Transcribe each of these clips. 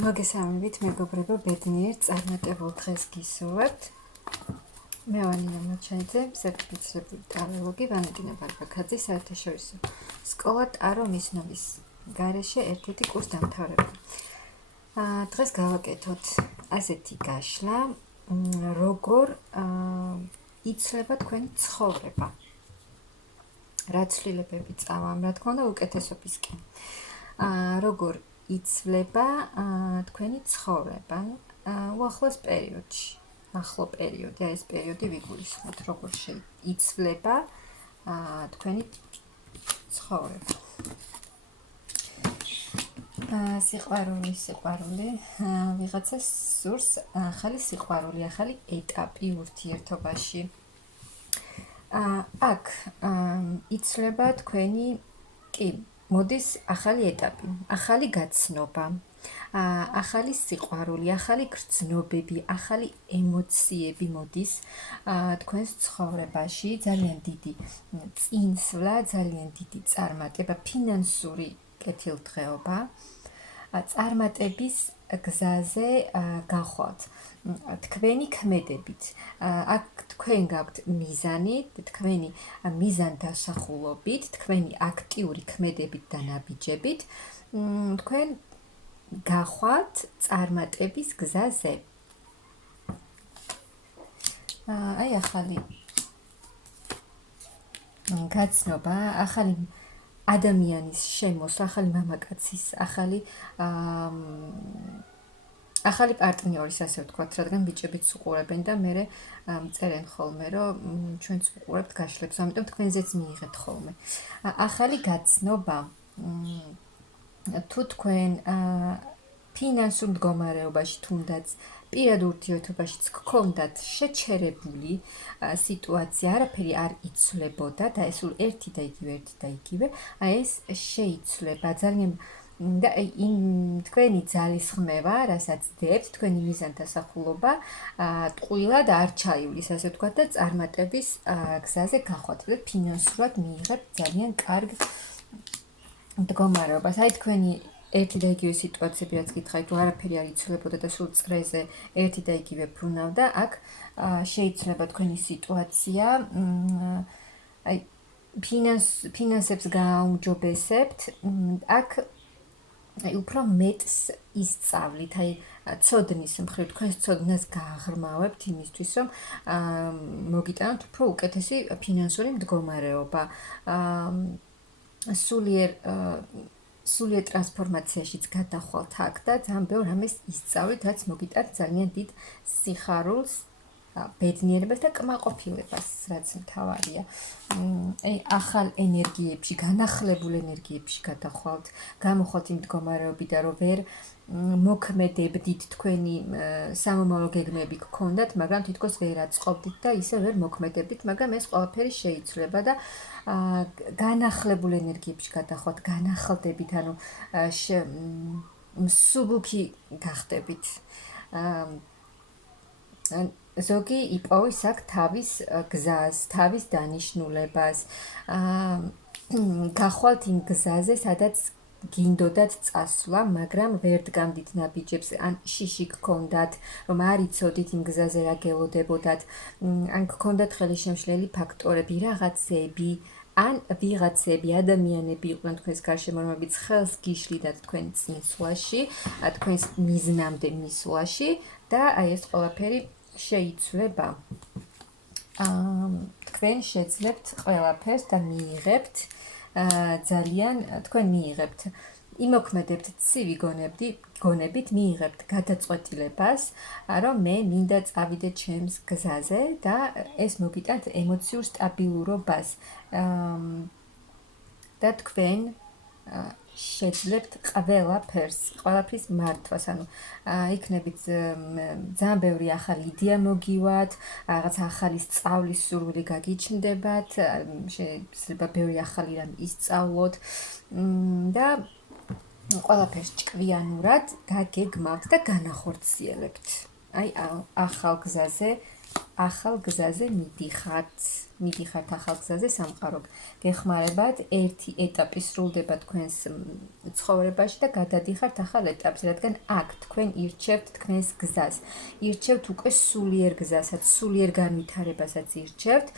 მოგესალმებით მეგობრებო, ბედნიერ წარმატებულ დღეს გისურვებთ. მე ვარ ნინო მოჩაიძე, სერტიფიცირებული ტაროლოგი, ვალენტინა ბარბაქაძე, საერთაშორისო სკოლა ტარო მისნობის გარეშე ერთ-ერთი კურსდამთავრებული. დღეს გავაკეთოთ ასეთი გაშლა, როგორ იცვლება თქვენი ცხოვრება. რა ცვლილებები წავა, რა თქმა უნდა, უკეთესობისკენ. როგორ იცვლება თქვენი ცხოვრება უახლოს პერიოდში. ახლო პერიოდი, ეს პერიოდი ვიგულისხმოთ, როგორ იცვლება თქვენი ცხოვრება. სიყვარული, ვიღაცას სურს ახალი სიყვარული, ახალი ეტაპი ურთიერთობაში. აქ იცვლება თქვენი მოდის ახალი ეტაპი, ახალი გაცნობა, ახალი სიყვარული, ახალი გრძნობები, ახალი ემოციები მოდის თქვენს ცხოვრებაში, ძალიან დიდი წინსვლა, ძალიან დიდი წარმატება, ფინანსური კეთილდღეობა, წარმატების გზაზე გახვალთ. თქვენი ქმედებით, აქ თქვენ გაქვთ მიზანი, თქვენი მიზანდასახულობით, თქვენი აქტიური ქმედებით და ნაბიჯებით, თქვენ გახვალთ წარმატების გზაზე. აი ახალი გაცნობა, ახალი ადამიანის შემოსვლა, ახალი მამაკაცის, ახალი პარტნიორის, ასე ვთქვათ, რადგან ბიჭებიც უყურებენ და მე წერენ ხოლმე, რომ ჩვენც უყურებთ გაშლებს, ამიტომ თქვენზეც მიიღებთ ხოლმე. ახალი გაცნობა, თუ თქვენ ფინანსურ მდგომარეობაში, თუნდაც პირად ურთიერთობაშიც გქონდათ შეჩერებული სიტუაცია, არაფერი არ იცვლებოდა და ეს სულ ერთი და იგივე, აი ეს შეიცვლება ძალიან და თქვენი ძალისხმევა, რასაც დებთ, თქვენი მიზანდასახულობა ტყუილად არ ჩაივლის, ასე ვთქვათ, და წარმატების გზაზე გახვალთ და ფინანსურად მიიღებთ ძალიან კარგ მდგომარეობას. აი თქვენი ერთი და იგივე სიტუაციები, რაც გითხარით, თუ არაფერი არ იცვლებოდა და სულ წრეზე ერთი და იგივე ბრუნავდა, აქ შეიცვლება თქვენი სიტუაცია, აი ფინანსებს გააუმჯობესებთ, აქ უფრო მეტს ისწავლით, აი ცოდნის მხრივ, თქვენს ცოდნას გააღრმავებთ იმისთვის, რომ მოგიტანოთ უფრო უკეთესი ფინანსური მდგომარეობა. სულიერ ტრანსფორმაციაშიც გადახვალთ აქ და ძალიან ბევრ რამეს ისწავლით, რაც მოგიტანთ ძალიან დიდ სიხარულს, ბედნიერებას და კმაყოფილებას, რაც მთავარია. ახალ ენერგიებში, განახლებულ ენერგიებში გადახვალთ, გამოხვალთ იმ მდგომარეობიდან, რომ ვერ მოქმედებდით, თქვენი სამომავლო გეგმები გქონდათ, მაგრამ თითქოს ვერ აწყობდით და ისე ვერ მოქმედებდით, მაგრამ ეს ყველაფერი შეიცვლება და განახლებულ ენერგიებში გადახვალთ, განახლდებით, ანუ მსუბუქი გახდებით. ზოგი იპოვის აქ თავის გზას, თავის დანიშნულებას, გახვალთ იმ გზაზე, სადაც გინდოდათ წასვლა, მაგრამ ვერ დგამდით ნაბიჯებს, ან შიში გქონდათ, რომ არ იცოდით იმ გზაზე რა გელოდებოდათ, ან გქონდათ ხელისშემშლელი ფაქტორები, რაღაცები, ან ვიღაცები, ადამიანები იყვნენ თქვენს გარშემო, რომლებიც ხელს გიშლიდათ თქვენ წინსვლაში, თქვენს მიზნამდე მისვლაში და აი ეს ყველაფერი შეიცვლება. თქვენ შეძლებთ ყველაფერს და მიიღებთ თქვენ მიიღებთ, იმოქმედებთ ცივი გონებით, მიიღებთ გადაწყვეტილებას, რომ მე მინდა წავიდე ჩემს გზაზე და ეს მოგიტანთ ემოციურ სტაბილურობას და თქვენ შეძლებთ ყველაფრის მართვას, ანუ იქნებით ძალიან ბევრი ახალი იდეა მოგივათ, რაღაც ახალი სწავლის სურვილი გაგიჩნდებათ, შეიძლება ბევრი ახალი რამ ისწავლოთ და ყველაფერს ჭკვიანურად გაგეგმავთ და განახორციელებთ. აი ახალ გზაზე ახალ გზაზე მიდიხართ ახალ გზაზე სამყარო გეხმარებათ ერთი ეტაპი სრულდება თქვენს ცხოვრებაში და გადადიხართ ახალ ეტაპზე, რადგან აქ თქვენ ირჩევთ თქვენს გზას. ირჩევთ უკვე სულიერ გზასაც, სულიერ განვითარებასაც ირჩევთ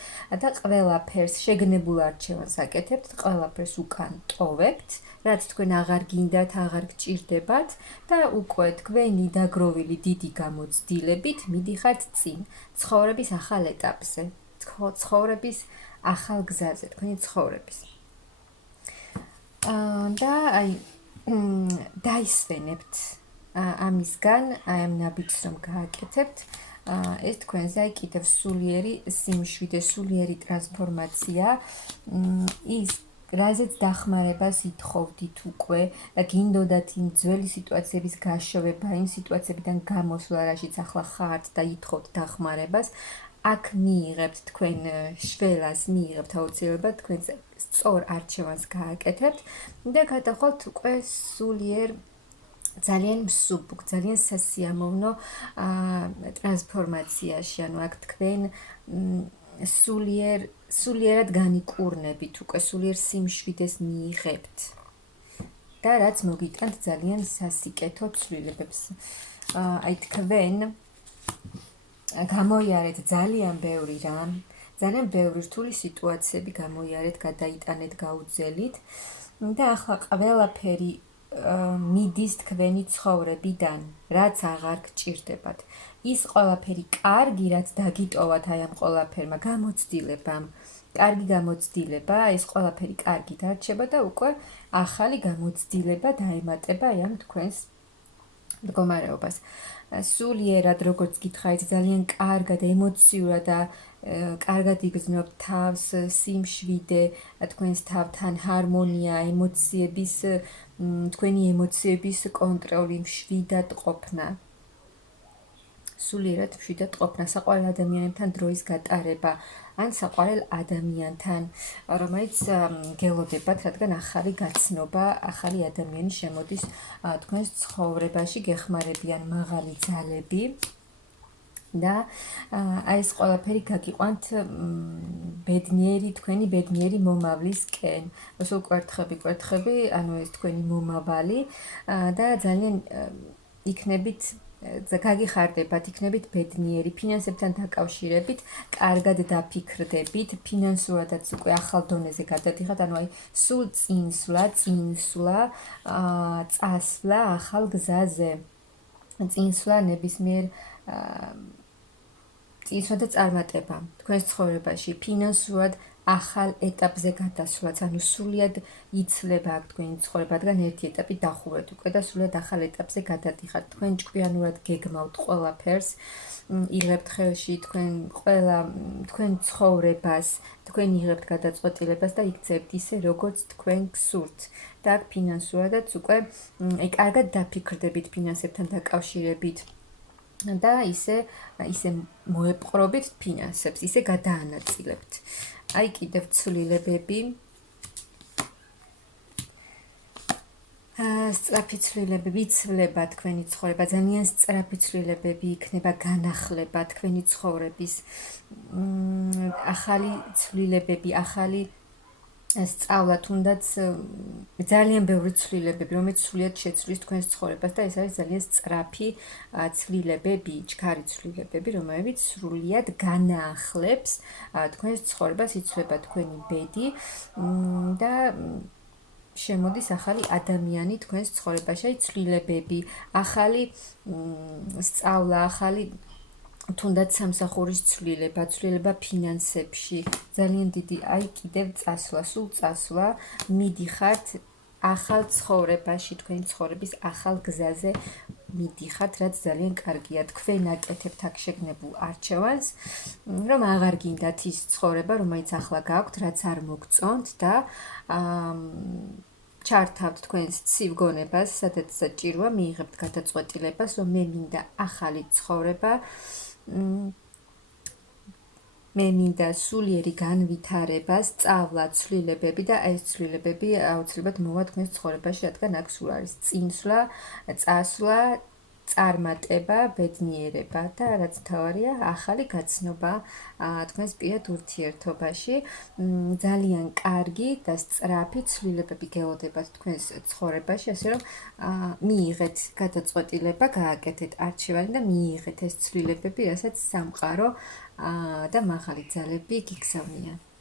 და ყველაფერს შეგნებულ არჩევანს აკეთებთ, ყველაფერს უკან ტოვებთ, რაც თქვენ აღარ გინდათ, აღარ გჭირდებათ და უკვე თქვენი დაგროვილი დიდი გამოცდილებით მიდიხართ წინ, ცხოვრების ახალ ეტაპზე, ცხოვრების ახალ გზაზე, თქვენი ცხოვრების. და დაისვენებთ ამისგან, აი ამ ნაბიჯს რომ გააკეთებთ, ეს თქვენზე აი კიდევ სულიერი სიმშვიდე, სულიერი ტრანსფორმაცია, ის რაზეც დახმარებას ითხოვდით უკვე და გინდოდათ იმ ძველი სიტუაციების გაშოვება, იმ სიტუაციებიდან გამოსვლა, რაშიც ახლა ხართ და ითხოვთ დახმარებას, აქ მიიღებთ თქვენ შველას, მიიღებთ აუცილებლად თქვენ სწორ არჩევანს გააკეთებთ და გადახვალთ უკვე სულიერ ძალიან მსუბუქ, ძალიან სასიამოვნო ტრანსფორმაციაში, ანუ აქ თქვენ სულიერად განიკურნებით, უკვე სულიერ სიმშვიდეს მიიღებთ და რაც მოგიტანთ ძალიან სასიკეთო ცვლილებებს. აი თქვენ გამოიარეთ ძალიან ბევრი რამ, ძალიან ბევრი რთული სიტუაციები გამოიარეთ, გადაიტანეთ, გაუძელით და ახლა ყველაფერი მიდის თქვენი ცხოვრებიდან, რაც აღარ გჭირდებათ. ის ყველაფერი კარგი, რაც დაგიტოვათ აი ამ ყველაფერმა გამოცდილებამ, კარგი გამოცდილება, ეს ყველაფერი კარგი დარჩება და უკვე ახალი გამოცდილება დაემატება აი ამ თქვენს მდგომარეობას. სულიერად, როგორც გითხარით, ძალიან კარგად, ემოციურად და კარგად იგრძნობთ თავს, სიმშვიდე, თქვენს თავთან ჰარმონია, თქვენი ემოციების კონტროლი, მშვიდად ყოფნა. სულიერად მშვიდად ყოფნა, საყვარელ ადამიანებთან დროის გატარება, ან საყვარელ ადამიანთან, რომელიც გელოდებათ, რადგან ახალი გაცნობა, ახალი ადამიანი შემოდის თქვენს ცხოვრებაში, გეხმარებიან მაღალი ძალები და აი ეს ყველაფერი გაგიყვანთ თქვენი ბედნიერი მომავლისკენ. სულ კვერთხები, ანუ ეს თქვენი მომავალი და ძალიან იქნებით გაგიხარდებათ, იქნებით ბედნიერი, ფინანსებთან დაკავშირებით, კარგად დაფიქრდებით, ფინანსურადაც უკვე ახალ დონეზე გადადიხართ, ანუ აი სულ წინსვლა, წასვლა ახალ გზაზე. წინსვლა ნებისმიერ წინსვლა და წარმატება თქვენს ცხოვრებაში, ფინანსურად ახალ ეტაპზე გადასვლაც, ანუ სულიად იცვლება აქ თქვენი ცხოვრება, რადგან ერთი ეტაპი დახურეთ უკვე და სულიად ახალ ეტაპზე გადადიხართ. თქვენ ჭკვიანურად გეგმავთ ყველაფერს, იღებთ ხელში თქვენ ცხოვრებას, თქვენ იღებთ გადაწყვეტილებას და იქცევთ ისე, როგორც თქვენ გსურთ. და აქ ფინანსურადაც უკვე კარგად დაფიქრდებით ფინანსებთან დაკავშირებით. და ისე მოეპყრობით ფინანსებს, ისე გადაანაწილებთ. აი კიდევ ცვლილებები. სწრაფი ცვლილებები იცვლება თქვენი ცხოვრება, ძალიან სწრაფი ცვლილებები იქნება განახლება თქვენი ცხოვრების. ახალი ცვლილებები, ახალი სწავლა, თუნდაც ძალიან ბევრი ცვლილებები, რომელიც სულიად შეცვლის თქვენს ცხოვრებას და ეს არის ძალიან სწრაფი ცვლილებები, ჩქარი ცვლილებები, რომელთაც სრულიად განაახლებს თქვენს ცხოვრებას, იცვლება თქვენი ბედი და შემოდის ახალი ადამიანი თქვენს ცხოვრებაში, აი ცვლილებები, ახალი სწავლა, ახალი თუნდაც სამსახურის ცვლილება ფინანსებში, ძალიან დიდი, აი კიდევ წასვლა, სულ წასვლა, მიდიხართ ახალ ცხოვრებაში, თქვენი ცხოვრების ახალ გზაზე მიდიხართ, რაც ძალიან კარგია. თქვენ აკეთებთ აქ შეგნებულ არჩევანს, რომ აღარ გინდათ ის ცხოვრება, რომელიც ახლა გაქვთ, რაც არ მოგწონთ და ჩართავთ თქვენს ცივ გონებას, სადაც საჭიროა მიიღებთ გადაწყვეტილებას, რომ მე მინდა ახალი ცხოვრება, მე მინდა სულიერი განვითარება, სწავლა, ცვლილებები და ეს ცვლილებები აუცილებლად მოვა თქვენს ცხოვრებაში, რადგან აქ სულ არის წინსვლა, წასვლა, წარმატება, ბედნიერება და რაც მთავარია, ახალი გაცნობა თქვენს პირად ურთიერთობაში. ძალიან კარგი და სწრაფი ცვლილებები გელოდებათ თქვენს ცხოვრებაში, ასე რომ მიიღეთ გადაწყვეტილება, გააკეთეთ არჩევანი და მიიღეთ ეს ცვლილებები, რასაც სამყარო და მაღალი ძალები გიგზავნიან.